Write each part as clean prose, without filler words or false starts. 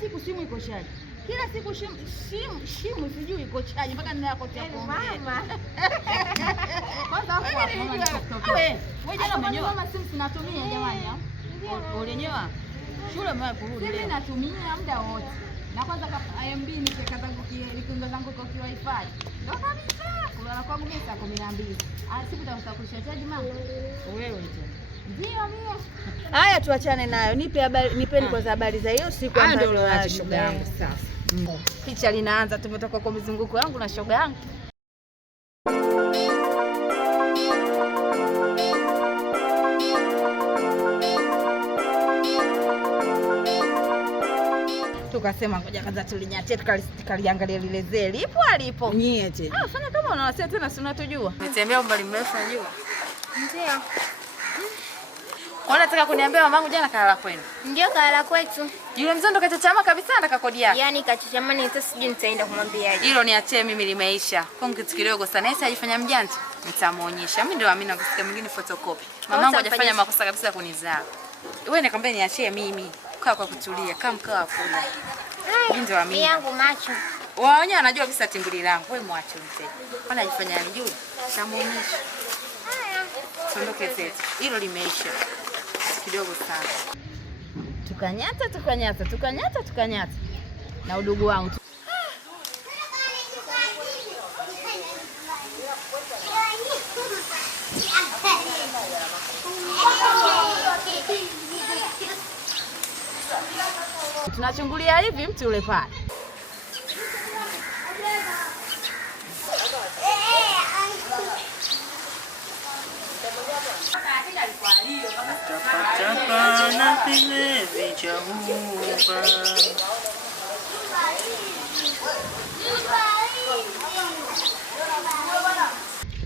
siku simu iko chaji. Kila siku simu sijui iko chaji mpaka ninakotea kuongea. Mama. Kwanza hapo mama. Wewe jana umenyoa. Mama simu sinatumia jamani. Ulinyoa? Shule mwa kurudi. Mimi natumia muda wote. Na kwanza MB ni peka zangu kiingo zangu kwa wifi. Ndio kabisa. Kulala kwangu mimi saa 12. Siku tutakusha chaji mama. Wewe tena. Ndio mimi. Haya tuachane nayo. Nipe habari, nipeni kwanza habari za hiyo siku ambayo ndio shoga yangu sasa. Picha linaanza, tumetoka kwa mizunguko yangu na shoga yangu. Tukasema ngoja kwanza tulinyatie tukaliangalia lile zee lipo alipo. Nyie tena. Fanya kama unawasema tena si unatujua. Nitembea umbali mrefu najua. Ndio. Unataka kuniambia mamangu jana kalala kwenu? Ndio kalala kwetu. Yule mzee ndo kachachama kabisa anataka kodi yake. Yaani kachachama ni sasa sijui nitaenda kumwambiaje. Hilo niachie mimi limeisha. Kwa kitu kidogo sana yeye ajifanya mjanja. Nitamuonyesha. Mimi ndio amini kusikia mwingine photocopy. Mamangu hajafanya makosa kabisa kunizaa. Wewe nikamwambia niachie mimi. Kaa kwa kutulia, kama mkaa kula. Mimi ndio amini. Mimi yangu macho. Wao wenyewe anajua kabisa timbuli langu. Wewe mwache mzee. Bana ajifanya mjui. Nitamuonyesha. Haya. Sondoke zetu. Hilo limeisha. Kidogo sana. Tukanyata na udugu wangu. Tunachungulia hivi mtu yule pale. Tapatapa na vile vijahuba.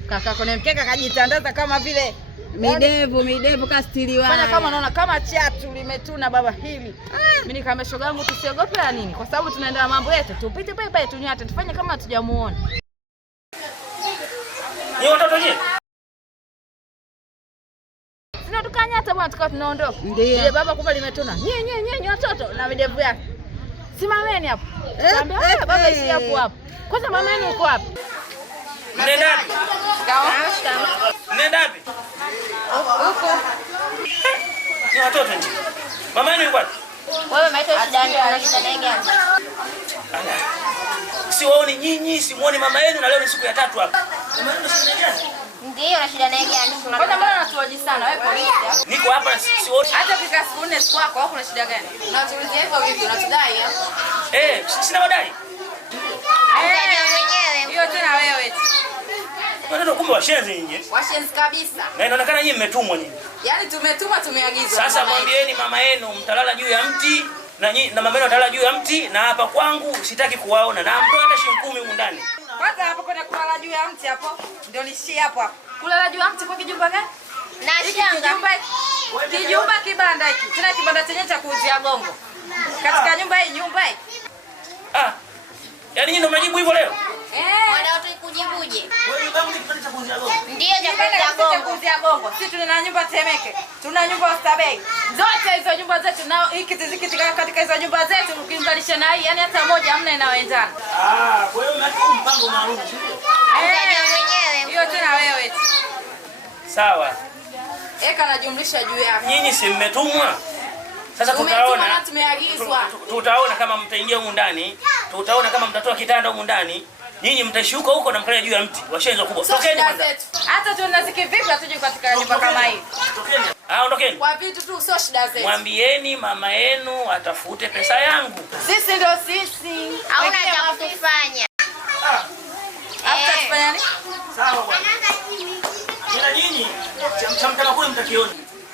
Kaka kone mkeka kajitandaza kama vile midevu kastiliwa. Fanya kama unaona kama chatu limetuna baba hili. Mimi nikamwambia shoga yangu tusiogope la nini? Kwa sababu tunaenda mambo yetu. Tupite pale pale tunyate tufanye kama hatujamuona. Ni watoto je? Sina tukanyata bwana tukao tunaondoka. Ile baba kumbe limetuna. Nye watoto na videvu yake. Simameni hapo. Niambia baba ishi hapo hapo. Kwanza mama yenu uko wapi? Nenda wapi? Nenda wapi? Huko. Ni watoto nje. Mama yenu yuko wapi? Wewe maisha shida ndio na shida gani? Si waoni nyinyi, si muone mama yenu na leo ni siku ya 3 hapa. Mama yenu shida gani? Ndio na shida gani? Kwanza mbona unatuoji sana wewe polisi? Niko hapa si waoni. Hata fika siku 4 siku yako kuna shida gani? Unatuulizia hivyo vipi? Unatudai sina madai. Hiyo tena wewe. Watoto kumbe washenzi nyinyi. Washenzi kabisa. Na inaonekana nyinyi mmetumwa nyinyi. Yaani tumeagizwa. Sasa mwambieni mama yenu mtalala juu ya mti na mama yenu atalala juu ya mti na hapa kwangu sitaki kuwaona na mtoa hata shilingi 10 huko ndani. Kwanza hapo kuna kulala juu ya mti hapo. Ndio nishie hapo. Kulala juu ya mti kwa kijumba gani? Na shanga. Kijumba kibanda hiki. Tena kibanda chenye cha kuuzia gongo. Katika nyumba hii Yaani nyinyi ndio mnajibu hivyo leo? Wala utakujibuje? Wewe babu ni kipande cha kuuzia gongo. Ndio cha kuuzia gongo. Sisi tuna nyumba Temeke. Tuna nyumba Oysterbay. Zote hizo nyumba zetu nao hiki katika hizo nyumba zetu ukiunganisha na hii yani hata moja hamna inayoendana. Kwa hiyo mnataka mpango maalum sio? Mwenyewe. Hiyo tena wewe. Sawa. Eka najumlisha juu yako. Nyinyi si mmetumwa? Sasa tutaona kama mtaingia huko ndani, tutaona kama mtatoa kitanda huko ndani. Nyinyi mtashuka huko na mkalia juu ya mti. Washenzo kubwa. Tokeni kwanza. Hata tunaziki vipi hatuje katika nyumba kama hii. Tokeni. Ondokeni. Kwa vitu tu sio shida zetu. Mwambieni mama yenu atafute pesa yangu. Sisi ndio sisi. Hauna cha kutufanya. Hata tufanya nini? Sawa bwana. Nyinyi chamtaka kule mtakioni.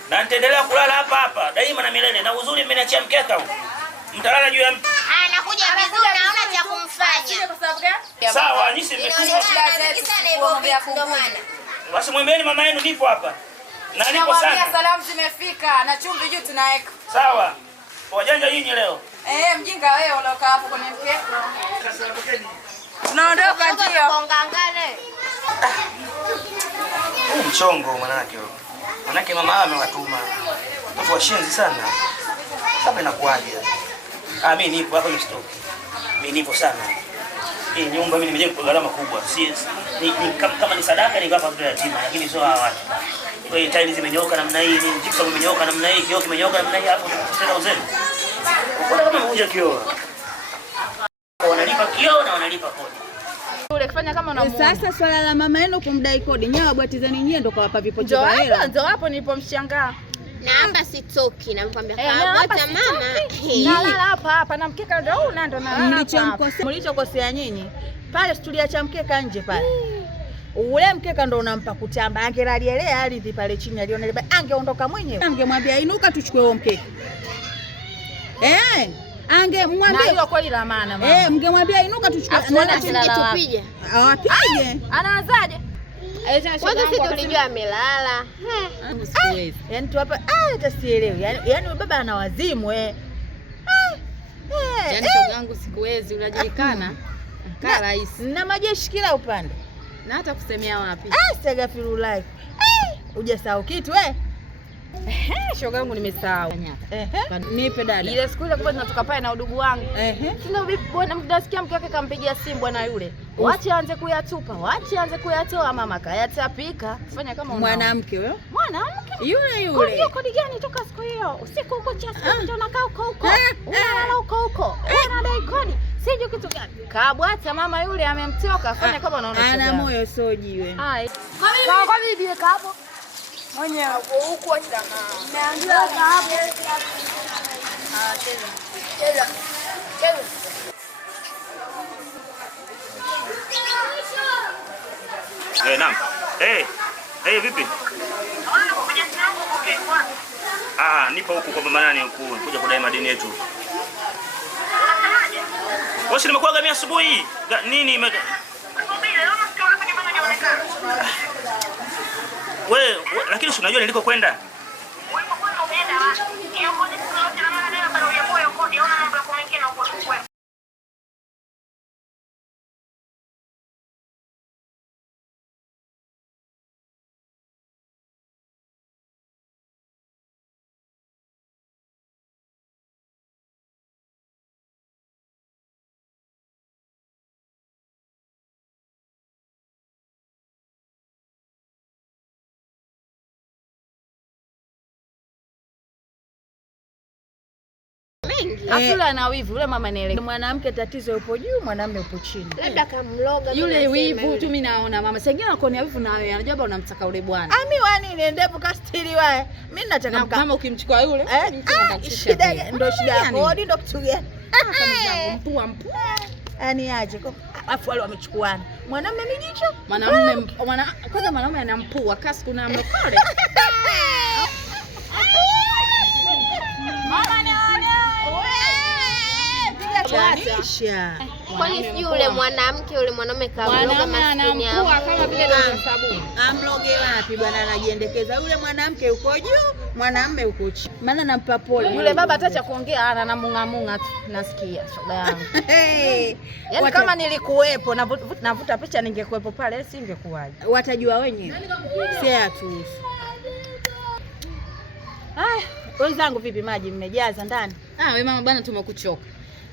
Na nitaendelea kulala hapa daima na milele. Na uzuri mmeniachia mkeka huu. Mtalala juu ya mti. Anakuja vizuri na hauna cha kumfanya. Kwa sababu gani? Sawa, nyinyi mmetumwa. Basi mwambieni mama yenu nipo hapa. Na nipo sana. Salamu zimefika na chumvi juu tunaweka. Sawa. Wajanja nyinyi leo. Mjinga wewe uliokaa hapo kwenye mkeka. Tunaondoka ndio. Kongangane. Mchongo manake. Manake mama amewatuma. Watu washenzi sana. Sasa inakuaje? Mimi nipo hapa mstoki. Mimi nipo sana. Hii nyumba mimi nimejenga kwa gharama kubwa. Ni kama ni sadaka ni hapa kwa yatima, lakini sio hawa watu. Kwa hiyo tiles zimenyoka namna hii, gypsum imenyoka namna hii, kioo kimenyoka namna hii, hapo tena uzeni. Kwa kama mmoja kioo. Wanalipa kioo na wanalipa kodi. Ule kufanya kama unamuona. Sasa swala la mama yenu kumdai kodi, nyawa bwatizani nyewe ndo kawapa vipochi vya hela. Ndio hapo nilipomshangaa. Na hapa sitoki, namkwambia kabwata mama. Nalala hapa na mkeka ndio huu ndo nalala. Mlichokosea nyinyi. Pale tuliacha mkeka nje pale. Ule mkeka ndo unampa kutamba. Angelalia ile ardhi pale chini alionelea. Angeondoka mwenyewe. Angemwambia inuka tuchukue huo mkeka. Angemwambia. Na hiyo kweli la maana mama. Mngemwambia inuka tuchukue. Tupige. Awapige. Anaanzaje? Kwanza sisi tulijua amelala. Yaani tu hapa hata sielewi. Yaani baba ana wazimu Yaani shoga yangu sikuwezi, unajulikana. Kaa rais. Na majeshi kila upande. Na hata kusemea wapi? Astaghfirullah. Hujasahau kitu wewe? Shoga yangu nimesahau. Nipe dada. Ile siku ile kwa tunatoka pale na udugu wangu. Sina bibi bwana mnasikia mke wake kampigia simu bwana yule. Waache aanze kuyatupa, waache aanze kuyatoa mama kayatapika. Fanya kama mwanamke wewe? Mwanamke? Yule. Kodi gani toka siku hiyo? Usiku huko chasi ndio unakaa huko. Unalala huko. Unadai kodi. Sijui kitu gani. Kabwata mama yule amemtoka, fanya kama unaona shoga. Ana moyo sojiwe. Hai. Kwa bibi kapo. Mwenye huko jamaa. Nimeambiwa hapo. Cheza. Naam. Vipi? Nipo huku kwa mama nani huku, kuja kudai madini yetu. Wewe nimekuwa gamia asubuhi. Nini wewe lakini si unajua niliko kwenda? Afula ana wivu yule mama nielewa. Mwanamke tatizo yupo juu, mwanamume yupo chini. Labda kamloga yule wivu tu mimi naona mama. Sasa ngine akoni wivu na wewe. Anajua baba unamtaka yule bwana. Mimi wani niendepo kastiri wae. Mimi nataka kama ukimchukua yule. Shida ndo shida yako. Hodi ndo kitu gani? Mpua. Yaani aje afu wale wamechukuana. Mwanamume mijicho? Kwanza mwanamume anampua kasi kuna mlokole. Kwani si yule mwanamke yule mwanaume kamloga maskini hapo. Anampua kama vile na sabuni. Amloge wapi bwana anajiendekeza. Yule mwanamke yuko juu, mwanamume yuko chini. Maana nampa pole. Yule baba atacha kuongea anamunga tu nasikia shoga yangu. Yaani kama nilikuwepo navuta picha ningekuwepo pale singekuwaje. Watajua wenyewe. Si atuhusu. Wenzangu vipi maji mmejaza ndani? Wewe mama bwana tumekuchoka.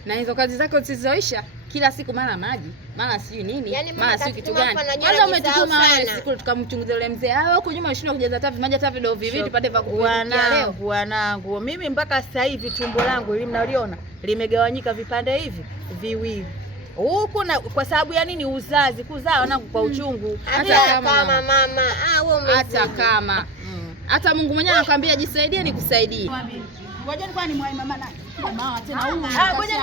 Na hizo kazi zako zisizoisha kila siku mara maji, mara sijui nini, yani mara sijui kitu gani. Kwanza umetutuma wewe siku tukamchunguza yule mzee. Huko nyuma unashindwa kujaza tavi maji hata vidogo viwili pande vya kupikia leo. Wanangu, mimi mpaka sasa hivi tumbo langu hili mnaliona limegawanyika vipande hivi viwili. Huku na kwa sababu ya nini uzazi kuzaa wanangu kwa uchungu. Hata kama mama, wewe hata Mungu mwenyewe anakuambia jisaidie nikusaidie. Ngoja ni kwani mwai mama nani? Mama tena huyu. ngoja